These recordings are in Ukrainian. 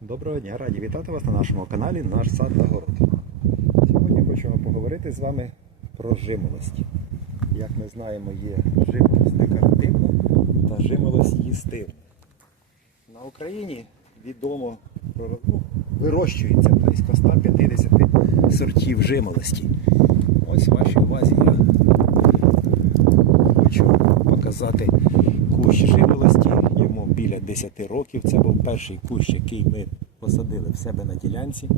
Доброго дня, раді вітати вас на нашому каналі Наш сад та город. Сьогодні хочемо поговорити з вами про жимолость. Як ми знаємо, є жимолость декоративна та жимолость їстивна. На Україні відомо ну, вирощується близько 150 сортів жимолості. Ось в вашій увазі я хочу показати кущ жимолості. Біля 10 років. Це був перший кущ, який ми посадили в себе на ділянці.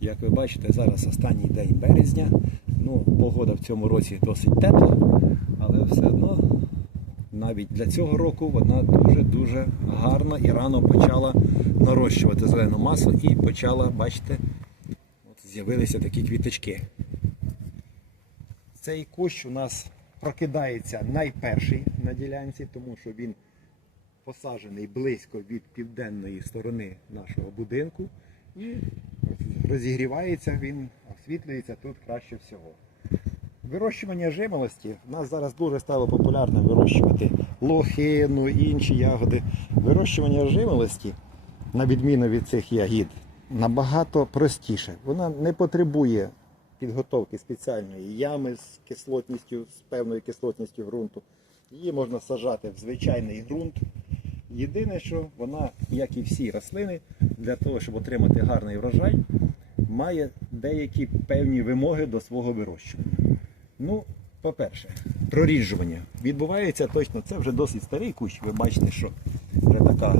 Як ви бачите, зараз останній день березня. Ну, погода в цьому році досить тепла, але все одно навіть для цього року вона дуже-дуже гарна і рано почала нарощувати зелену масу і почала, бачите, з'явилися такі квіточки. Цей кущ у нас прокидається найперший на ділянці, тому що він посаджений близько від південної сторони нашого будинку і розігрівається він, освітлюється тут краще всього. Вирощування жимолості у нас зараз дуже стало популярним вирощувати лохину і інші ягоди. Вирощування жимолості, на відміну від цих ягід, набагато простіше. Вона не потребує підготовки спеціальної ями з кислотністю, з певною кислотністю ґрунту. Її можна сажати в звичайний ґрунт. Єдине, що вона, як і всі рослини, для того, щоб отримати гарний врожай, має деякі певні вимоги до свого вирощування. Ну, по-перше, проріджування відбувається точно. Це вже досить старий кущ. Ви бачите, що вже така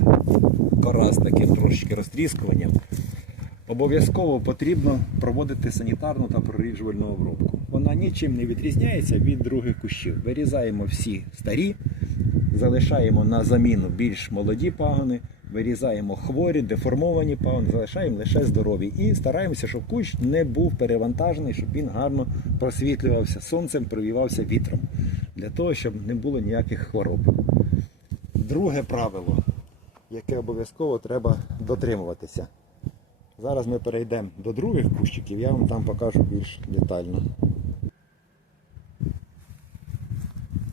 кора з таким трошечки розтріскуванням. Обов'язково потрібно проводити санітарну та проріджувальну обробку. Вона нічим не відрізняється від других кущів. Вирізаємо всі старі, залишаємо на заміну більш молоді пагони, вирізаємо хворі, деформовані пагони, залишаємо лише здорові. І стараємося, щоб кущ не був перевантажений, щоб він гарно просвітлювався сонцем, привівався вітром, для того, щоб не було ніяких хвороб. Друге правило, яке обов'язково треба дотримуватися. Зараз ми перейдемо до других кущиків, я вам там покажу більш детально.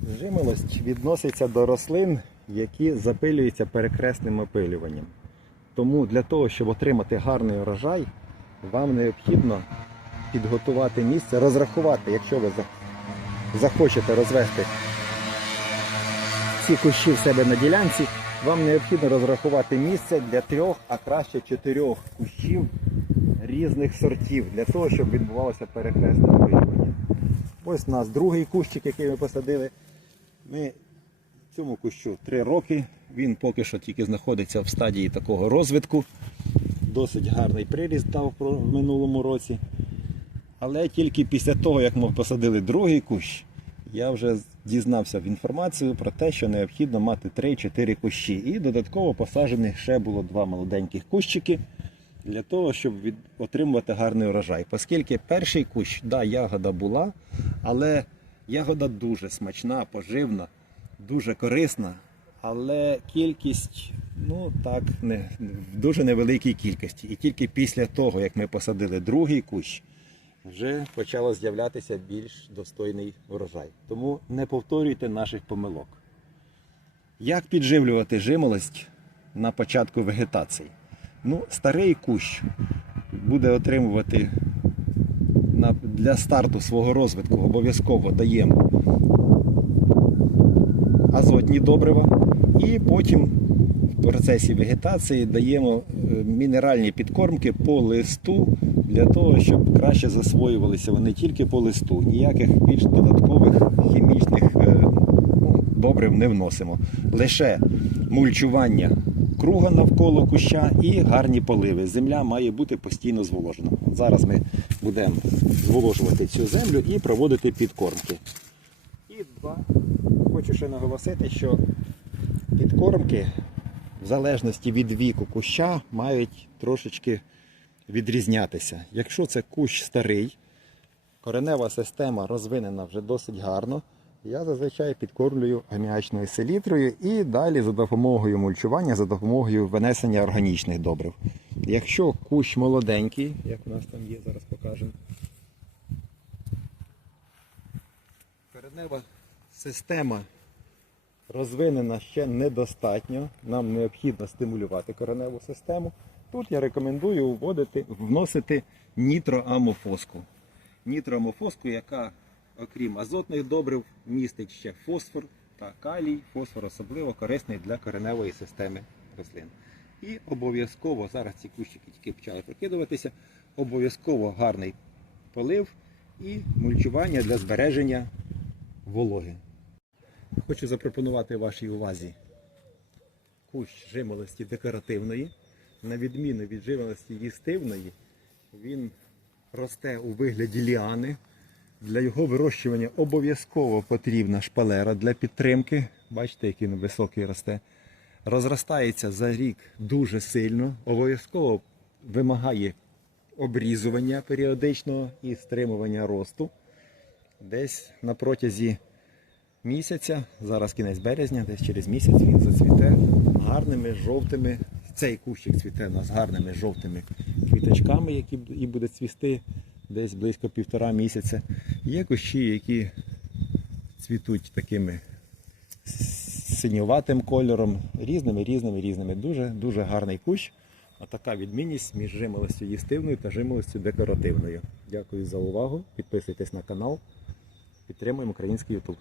Жимолость відноситься до рослин, які запилюються перекресним опилюванням. Тому для того, щоб отримати гарний урожай, вам необхідно підготувати місце, розрахувати, якщо ви захочете розвести ці кущі в себе на ділянці, вам необхідно розрахувати місце для трьох, а краще чотирьох кущів різних сортів, для того, щоб відбувалося перекресне опилювання. Ось у нас другий кущик, який ми посадили. Ми цьому кущу 3 роки. Він поки що тільки знаходиться в стадії такого розвитку. Досить гарний приріст дав в минулому році. Але тільки після того, як ми посадили другий кущ, я вже дізнався в інформацію про те, що необхідно мати 3-4 кущі. І додатково посаджених ще було два молоденьких кущики для того, щоб отримувати гарний урожай. Оскільки перший кущ, да, ягода була, але ягода дуже смачна, поживна, дуже корисна, але кількість, ну так, не, в дуже невеликій кількості. І тільки після того, як ми посадили другий кущ, вже почало з'являтися більш достойний урожай. Тому не повторюйте наших помилок. Як підживлювати жимолость на початку вегетації? Ну, старий кущ буде отримувати на, для старту свого розвитку обов'язково даємо азотні добрива і потім в процесі вегетації даємо е, мінеральні підкормки по листу для того, щоб краще засвоювалися вони тільки по листу. Ніяких більш додаткових хімічних е, ну, добрив не вносимо. Лише мульчування круга навколо куща і гарні поливи. Земля має бути постійно зволожена. Зараз ми будемо зволожувати цю землю і проводити підкормки. І два. Хочу ще наголосити, що підкормки, в залежності від віку куща, мають трошечки відрізнятися. Якщо це кущ старий, коренева система розвинена вже досить гарно, я зазвичай підкормлюю аміачною селітрою і далі за допомогою мульчування, за допомогою винесення органічних добрив. Якщо кущ молоденький, як у нас там є, зараз покажемо. Коренева система розвинена ще недостатньо. Нам необхідно стимулювати кореневу систему. Тут я рекомендую вводити, вносити нітроамофоску. Нітроамофоску, яка, окрім азотних добрив, містить ще фосфор та калій. Фосфор особливо корисний для кореневої системи рослин. І обов'язково, зараз ці кущики тільки почали прокидуватися, обов'язково гарний полив і мульчування для збереження вологи. Хочу запропонувати вашій увазі кущ жимолості декоративної. На відміну від жимолості їстивної, він росте у вигляді ліани. Для його вирощування обов'язково потрібна шпалера для підтримки. Бачите, який він високий росте. Розростається за рік дуже сильно, обов'язково вимагає обрізування періодичного і стримування росту. Десь на протязі місяця, зараз кінець березня, десь через місяць він зацвіте гарними жовтими. Цей кущик цвіте у нас гарними жовтими квіточками, які і буде цвісти десь близько півтора місяця. Є кущі, які цвітуть такими синюватим кольором, різними, різними, різними. Дуже дуже гарний кущ. А така відмінність між жимолостю їстивною та жимолостю декоративною. Дякую за увагу. Підписуйтесь на канал. Підтримуємо український YouTube.